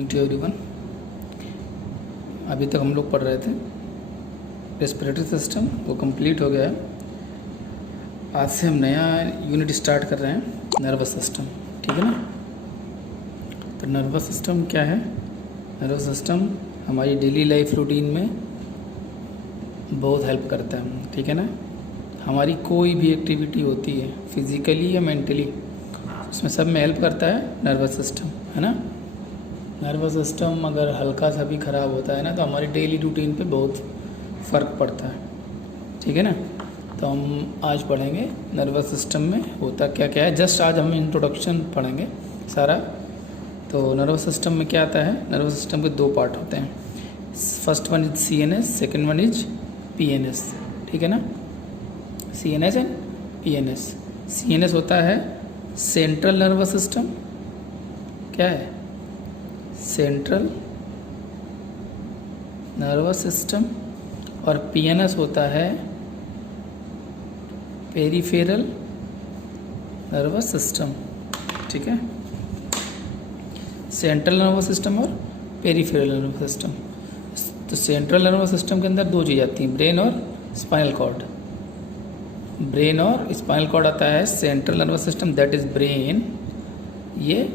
To everyone. अभी तक हम लोग पढ़ रहे थे रेस्पिरेटरी सिस्टम, वो कंप्लीट हो गया है। आज से हम नया यूनिट स्टार्ट कर रहे हैं, नर्वस सिस्टम। ठीक है ना। तो नर्वस सिस्टम क्या है? नर्वस सिस्टम हमारी डेली लाइफ रूटीन में बहुत हेल्प करता है। ठीक है ना। हमारी कोई भी एक्टिविटी होती है फिज़िकली या मेंटली, उसमें सब में हेल्प करता है नर्वस सिस्टम, है ना। नर्वस सिस्टम अगर हल्का सा भी ख़राब होता है ना, तो हमारी डेली रूटीन पे बहुत फ़र्क पड़ता है। ठीक है ना। तो हम आज पढ़ेंगे नर्वस सिस्टम में होता क्या क्या है। जस्ट आज हम इंट्रोडक्शन पढ़ेंगे सारा। तो नर्वस सिस्टम में क्या आता है? नर्वस सिस्टम के दो पार्ट होते हैं। First one is CNS, second one is PNS। ठीक है ना। CNS and PNS। CNS होता है सेंट्रल नर्वस सिस्टम। क्या है? Central nervous system. और PNS होता है पेरिफेरल नर्वस सिस्टम। ठीक है। सेंट्रल नर्वस सिस्टम और पेरिफेरल नर्वस सिस्टम। तो सेंट्रल नर्वस सिस्टम के अंदर दो चीज़ आती हैं, ब्रेन और स्पाइनल कॉर्ड। ब्रेन और स्पाइनल कॉर्ड आता है central nervous system, that is brain, ये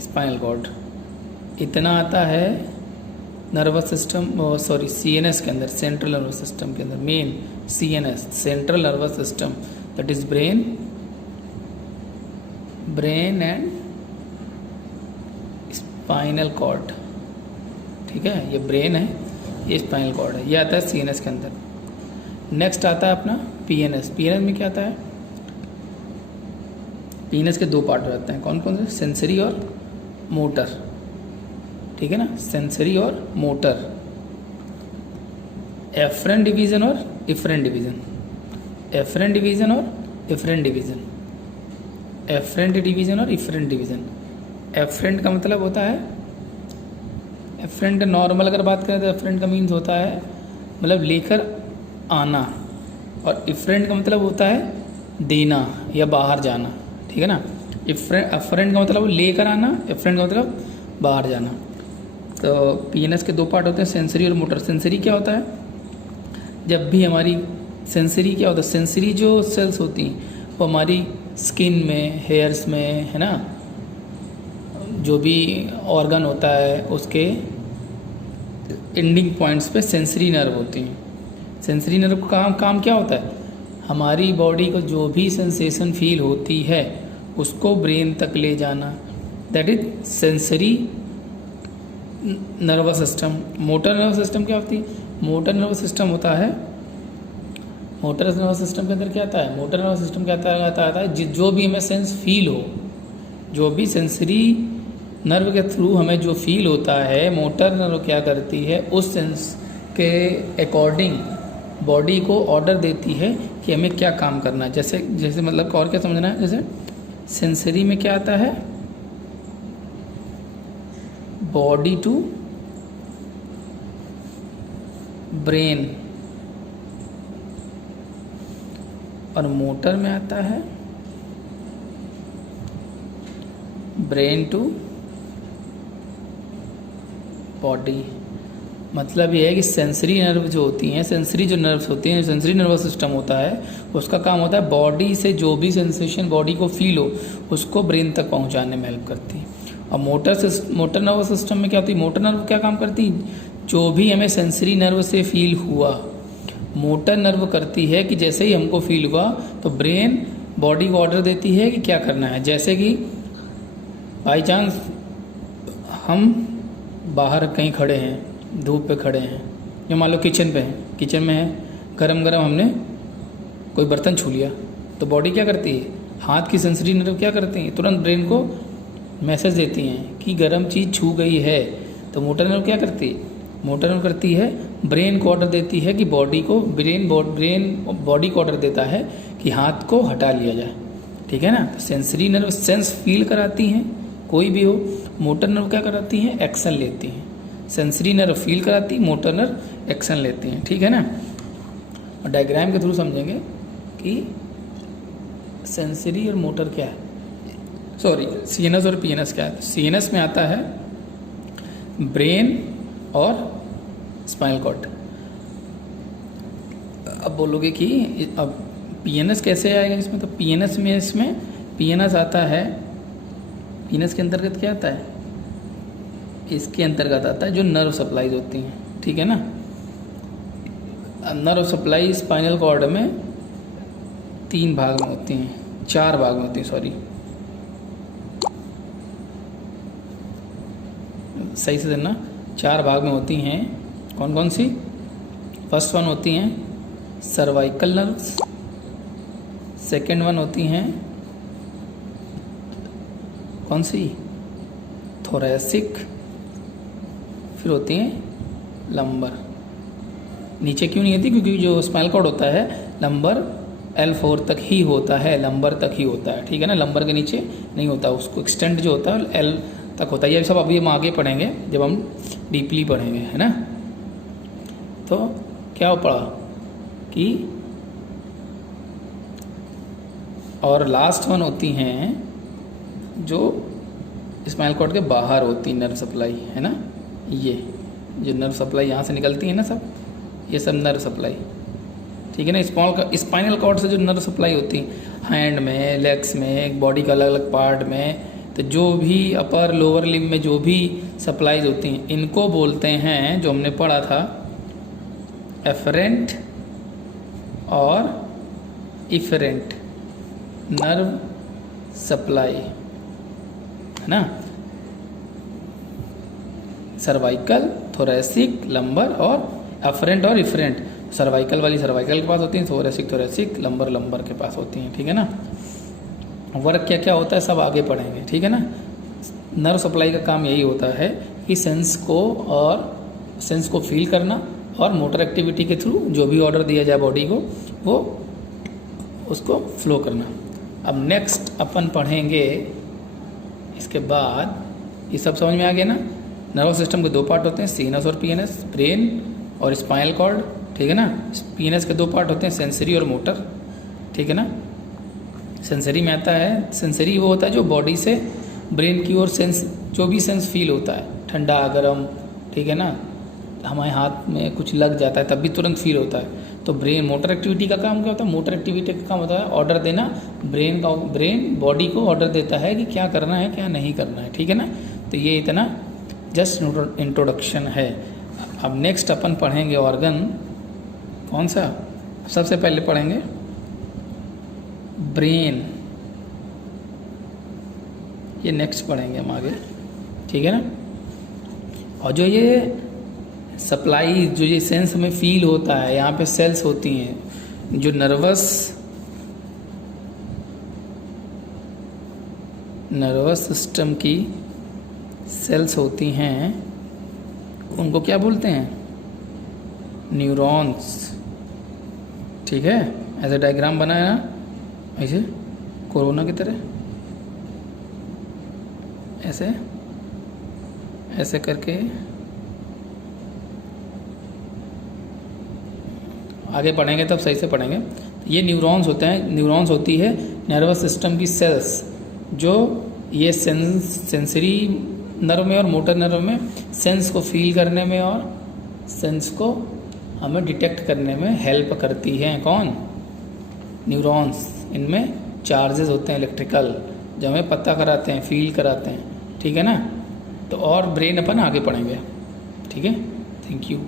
स्पाइनल कॉर्ड। इतना आता है नर्वस सिस्टम, सॉरी CNS के अंदर, सेंट्रल नर्वस सिस्टम के अंदर। Main CNS, central nervous system, that is brain and spinal cord. ठीक है। ये ब्रेन है, ये स्पाइनल कॉर्ड है, ये आता है CNS के अंदर। नेक्स्ट आता है अपना PNS। PNS में क्या आता है? PNS के दो पार्ट रहते हैं। कौन कौन से? सेंसरी और मोटर। ठीक है ना। सेंसरी और मोटर। एफरेंट डिवीजन और इफरेंट डिवीजन। एफरेंट डिवीजन और इफरेंट डिवीजन। एफरेंट डिवीजन और इफरेंट डिवीजन। एफरेंट का मतलब होता है, एफरेंट नॉर्मल अगर बात करें तो एफरेंट का मीन्स होता है मतलब लेकर आना, और इफरेंट का मतलब होता है देना या बाहर जाना। ठीक है ना। एफरेंट का मतलब लेकर आना, एफरेंट का मतलब बाहर जाना। तो PNS के दो पार्ट होते हैं, सेंसरी और मोटर। सेंसरी क्या होता है? जब भी हमारी सेंसरी क्या होता है? सेंसरी जो सेल्स होती हैं वो हमारी स्किन में, हेयर्स में, है ना, जो भी ऑर्गन होता है उसके एंडिंग पॉइंट्स पे सेंसरी नर्व होती हैं। सेंसरी नर्व का काम क्या होता है? हमारी बॉडी को जो भी सेंसेशन फील होती है उसको ब्रेन तक ले जाना, that is sensory nervous system. Motor nervous system क्या होती है? मोटर नर्वस सिस्टम होता है, मोटर नर्वस सिस्टम के अंदर क्या आता है? मोटर नर्वस सिस्टम क्या आता है? जो भी हमें सेंस फील हो, जो भी सेंसरी नर्व के थ्रू हमें जो फील होता है, मोटर नर्व क्या करती है, उस सेंस के अकॉर्डिंग बॉडी को ऑर्डर देती है कि हमें क्या काम करना है। जैसे मतलब और क्या समझना है? जैसे सेंसरी में क्या आता है? Body to brain. और मोटर में आता है ब्रेन टू बॉडी। मतलब ये है कि सेंसरी नर्व जो होती हैं, सेंसरी जो नर्व्स होती हैं, सेंसरी नर्वस सिस्टम होता है, उसका काम होता है बॉडी से जो भी सेंसेशन बॉडी को फील हो उसको ब्रेन तक पहुंचाने में हेल्प करती है। और मोटर नर्वस सिस्टम में क्या होती है? मोटर नर्व क्या काम करती है? जो भी हमें सेंसरी नर्व से फील हुआ, मोटर नर्व करती है कि जैसे ही हमको फील हुआ तो ब्रेन बॉडी को ऑर्डर देती है कि क्या करना है। जैसे कि बाई चांस हम बाहर कहीं खड़े हैं, धूप पे खड़े हैं, या मान लो किचन पे हैं, किचन में है, गरम गरम हमने कोई बर्तन छू लिया, तो बॉडी क्या करती है? हाथ की सेंसरी नर्व क्या करती है? तुरंत ब्रेन को मैसेज देती हैं कि गरम चीज़ छू गई है। तो मोटर नर्व क्या करती है? मोटर नर्व करती है ब्रेन को ऑर्डर देती है कि बॉडी को, ब्रेन बॉडी को ऑर्डर देता है कि हाथ को हटा लिया जाए। ठीक है ना। तो सेंसरी नर्व सेंस फील कराती हैं, कोई भी हो। मोटर नर्व क्या कराती हैं? एक्शन लेती हैं। सेंसरी नर्व फील कराती, मोटर नर्व एक्शन लेती हैं। ठीक है ना। और डायग्राम के थ्रू समझेंगे कि सेंसरी और मोटर क्या है, सॉरी CNS और PNS क्या है। CNS में आता है ब्रेन और स्पाइनल कॉर्ड। अब बोलोगे कि अब पीएनएस कैसे आएगा इसमें, तो पीएनएस में इसमें पीएनएस आता है, पीएनएस के अंतर्गत क्या आता है, इसके अंतर्गत आता है जो नर्व सप्लाईज होती हैं, ठीक है ना। नर्व सप्लाई स्पाइनल कॉर्ड में 3 भाग में होती हैं, 4 भाग में होती हैं, सॉरी सही से देना, 4 भाग में होती हैं। कौन कौन सी? फर्स्ट वन होती हैं सर्वाइकल नर्व्स, सेकेंड वन होती हैं कौन सी, थोरैसिक, फिर होती हैं लंबर। नीचे क्यों नहीं होती? क्योंकि जो स्पाइनल कॉर्ड होता है लंबर L4 तक ही होता है, लंबर तक ही होता है, ठीक है ना, लंबर के नीचे नहीं होता, उसको एक्सटेंड जो होता है L तक होता है। ये सब अभी हम आगे पढ़ेंगे जब हम डीपली पढ़ेंगे, है ना। तो क्या पढ़ा कि और लास्ट वन होती हैं जो स्पाइनल कॉर्ड के बाहर होती नर्व सप्लाई, है ना। ये जो नर्व सप्लाई यहाँ से निकलती है ना, सब ये सब नर्व सप्लाई, ठीक है ना। स्पाइनल कॉर्ड से जो नर्व सप्लाई होती है हैंड में, लेग्स में, बॉडी का अलग अलग पार्ट में, तो जो भी अपर लोअर लिम्ब में जो भी सप्लाईज होती हैं इनको बोलते हैं, जो हमने पढ़ा था, एफरेंट और इफरेंट नर्व सप्लाई, है ना। सर्वाइकल, थोरैसिक, लंबर और अफरेंट और इफरेंट। सर्वाइकल वाली सर्वाइकल के पास होती हैं, थोरैसिक, लंबर के पास होती हैं, ठीक है ना। वर्क क्या क्या होता है सब आगे पढ़ेंगे, ठीक है ना। नर्व सप्लाई का काम यही होता है कि सेंस को फील करना और मोटर एक्टिविटी के थ्रू जो भी ऑर्डर दिया जाए बॉडी को वो उसको फ्लो करना। अब नेक्स्ट अपन पढ़ेंगे इसके बाद, ये सब समझ में आ गया ना। नर्वस सिस्टम के 2 पार्ट होते हैं, सीनस और पीएनएस, ब्रेन और स्पाइनल कॉर्ड, ठीक है ना। पीएनएस के 2 पार्ट होते हैं, सेंसरी और मोटर, ठीक है ना। सेंसरी में आता है, सेंसरी वो होता है जो बॉडी से ब्रेन की ओर सेंस, जो भी सेंस फील होता है, ठंडा गर्म, ठीक है ना, हमारे हाथ में कुछ लग जाता है तब भी तुरंत फील होता है। तो ब्रेन मोटर एक्टिविटी का काम क्या होता है? मोटर एक्टिविटी का काम होता है ऑर्डर देना, ब्रेन बॉडी को ऑर्डर देता है कि क्या करना है क्या नहीं करना है, ठीक है ना। तो ये इतना जस्ट इंट्रोडक्शन है। अब नेक्स्ट अपन पढ़ेंगे ऑर्गन, कौन सा? सबसे पहले पढ़ेंगे ब्रेन, ये नेक्स्ट पढ़ेंगे हम आगे, ठीक है ना। और जो ये सप्लाई, जो ये सेंस हमें फील होता है, यहाँ पे सेल्स होती हैं जो नर्वस सिस्टम की सेल्स होती हैं, उनको क्या बोलते हैं? न्यूरॉन्स, ठीक है। ऐसे डायग्राम बनाया ना, ऐसे कोरोना की तरह, ऐसे ऐसे करके आगे पढ़ेंगे तब सही से पढ़ेंगे। ये न्यूरॉन्स होते हैं, न्यूरॉन्स होती है नर्वस सिस्टम की सेल्स, जो ये सेंसरी नर्व में और मोटर नर्व में सेंस को फील करने में और सेंस को हमें डिटेक्ट करने में हेल्प करती हैं। कौन? न्यूरॉन्स। इनमें चार्जेस होते हैं इलेक्ट्रिकल, जो हमें पता कराते हैं, फील कराते हैं, ठीक है ना। तो और ब्रेन अपन आगे पढ़ेंगे, ठीक है। Thank you.